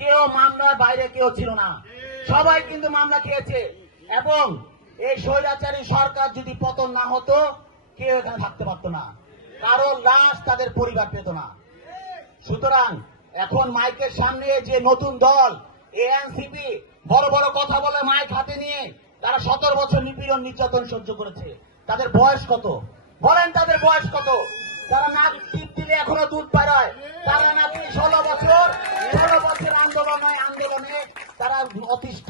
কেউ মামলার বাইরে কেউ ছিল না, সবাই কিন্তু মামলা খেয়েছে। এবং এই স্বৈরাচারী সরকার যদি পতন না হতো, কেউ এখানে থাকতে পারতো না, কারো লাশ তাদের পরিবার পেত না। সুতরাং এখন মাইকের সামনে যে নতুন দল এএনসিপি বড় বড় কথা বলে মাইক হাতে নিয়ে, তারা 17 বছর নিপীড়ন নির্যাতন সহ্য করেছে। তাদের বয়স কত বলেন? তাদের বয়স কত? তারা নাক টিপ দিলে এখনো দুধ বেরোয়। তারা নাকি 16 বছর আন্দোলনে তারা অতিষ্ঠ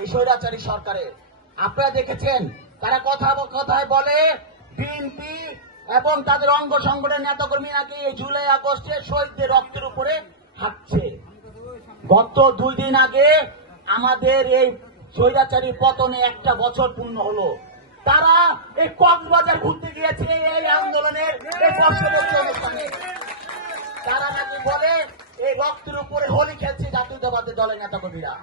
এই স্বৈরাচারী সরকারের। আপনারা দেখেছেন তারা কথায় বলে বিএনপি এবং তাদের অঙ্গ সংগঠনের নেতাকর্মী নাকি এই জুলাই আগস্টে শহীদদের রক্তের উপরে হাঁটছে। গত 2 দিন আগে আমাদের এই স্বৈরাচারী পতনে 1 বছর পূর্ণ হলো। তারা এই কক্সবাজার ঘুরতে গিয়েছে এই আন্দোলনের এই বর্ষপূর্তি অনুষ্ঠানে। তারা নাকি বলে এই রক্তের উপরে হোলি খেলছে জাতীয়তাবাদী দলের নেতাকর্মীরা।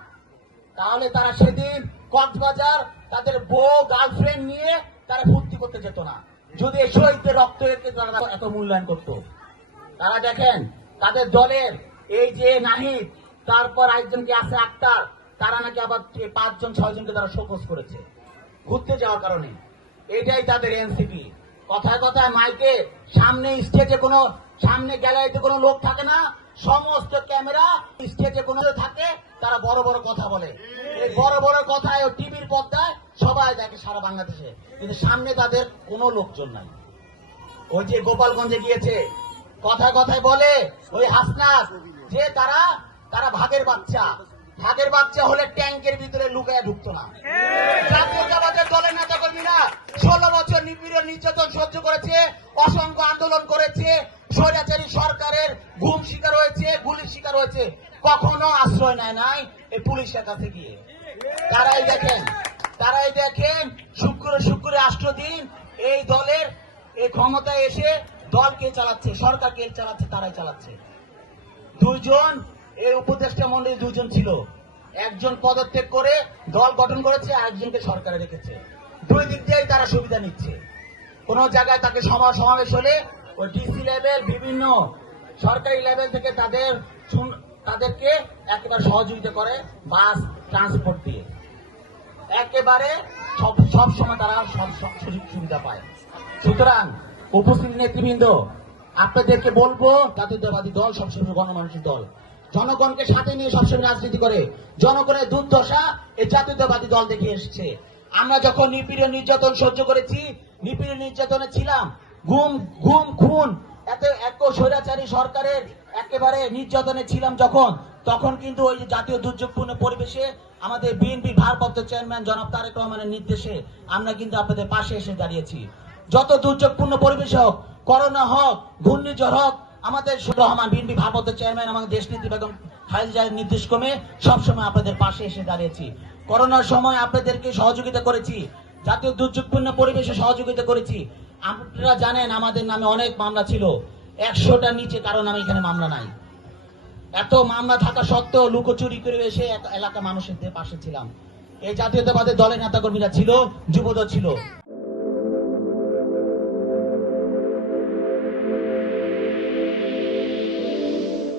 তাহলে তারা সেদিন কক্সবাজার তাদের বউ গার্লফ্রেন্ড নিয়ে তারা ফুর্তি করতে যেত না, যদি এই শহীদদের রক্তকে তারা এত মূল্যায়ন করত। তারা দেখেন তাদের দলের এই যে নাহিদ, তারপর একজনকে আছে আক্তার, তারা নাকি আবার 5-6 জনকে তারা শোকজ করেছে ঘুরতে যাওয়ার কারণে। এটাই তাদের এনসিপি। কথায় কথায় মাইকে সামনে স্টেজে কোনো সামনে গ্যালারিতে কোনো লোক থাকে না, সমস্ত ক্যামেরা স্টেজে কোনো থাকে, তারা বড় বড় কথা বলে। এই বড় বড় কথায় টিভির পর্দায় সবাই দেখে সারা বাংলাদেশে, কিন্তু সামনে তাদের কোনো লোকজন নাই। ওই যে গোপালগঞ্জে গিয়েছে, কথায় কথায় বলে ওই হাসনাত যে তারা ভাগের বাচ্চা হলে ট্যাঙ্কের ভিতরে লুকায় ঢুকতো না। জাতীয়তাবাদের দলের নেতাকর্মীরা 16 বছর নিপীড়ন নির্যাতন সহ্য করেছে, অসংখ্য আন্দোলন করেছে, স্বৈরাচারী সরকারের গুম শিকার হয়েছে, গুলির শিকার হয়েছে, কখনো আশ্রয় নেয় নাই এই পুলিশের কাছে গিয়ে। তারাই দেখেন শুক্র রাষ্ট্রদিন এই দলের এই ক্ষমতায় এসে দলকে চালাচ্ছে, সরকারকে চালাচ্ছে, তারাই চালাচ্ছে। 2 জন এই উপদেষ্টা মন্ডলী 2 জন ছিল, একজন পদত্যাগ করে দল গঠন করেছে, আরেকজনকে সরকারে রেখেছে। 2 দিক দিয়েই তারা সুবিধা নিচ্ছে। কোন জায়গায় তাকে সমাবেশ হলে ওই ডিসি লেভেল বিভিন্ন সরকারি লেভেল থেকে তাদেরকে একেবারে সহযোগিতা করে, বাস ট্রান্সপোর্ট দিয়ে একেবারে সব সময় তারা সব সুযোগ সুবিধা পায়। সুতরাং উপস্থিত নেতৃবৃন্দ, আপনাদেরকে বলবো জাতীয়তাবাদী দল সবসময় গণমানুষের দল, জনগণকে সাথে নিয়ে সবসময় রাজনীতি করে। জনগণের দুর্দশা এই জাতীয়তাবাদী দল দেখে এসছে। আমরা যখন নিপীড়ন নির্যাতন সহ্য করেছি, নিপীড়ন নির্যাতনে ছিলাম, গুম খুন এত স্বৈরাচারী সরকারের একেবারে নির্যাতনে ছিলাম তখন কিন্তু ওই জাতীয় দুর্যোগপূর্ণ পরিবেশে আমাদের বিএনপি ভারপ্রাপ্ত চেয়ারম্যান জনাব তারেক রহমানের নির্দেশে আমরা কিন্তু আপনাদের পাশে এসে দাঁড়িয়েছি। যত দুর্যোগপূর্ণ পরিবেশ হোক, করোনা হোক, ঘূর্ণিঝড় হোক, আমাদের রহমান বিএনপি ভারপ্রাপ্ত চেয়ারম্যান আমাদের দেশনেত্রী বেগম খালেদা জিয়ার নির্দেশক্রমে সবসময় আপনাদের পাশে এসে দাঁড়িয়েছি। করোনার সময় আপনাদেরকে সহযোগিতা করেছি, জাতীয় দুর্যোগপূর্ণ পরিবেশে সহযোগিতা করেছি। আপনারা জানেন আমাদের নামে অনেক মামলা ছিল, 100টার নিচে কারো নামে এখানে মামলা নাই। এত মামলা থাকা সত্ত্বেও লুকোচুরি করে এসে এলাকা মানুষের পাশে ছিলাম। এই জাতীয়তাবাদের দলের নেতাকর্মীরা ছিল, যুবদল ছিল।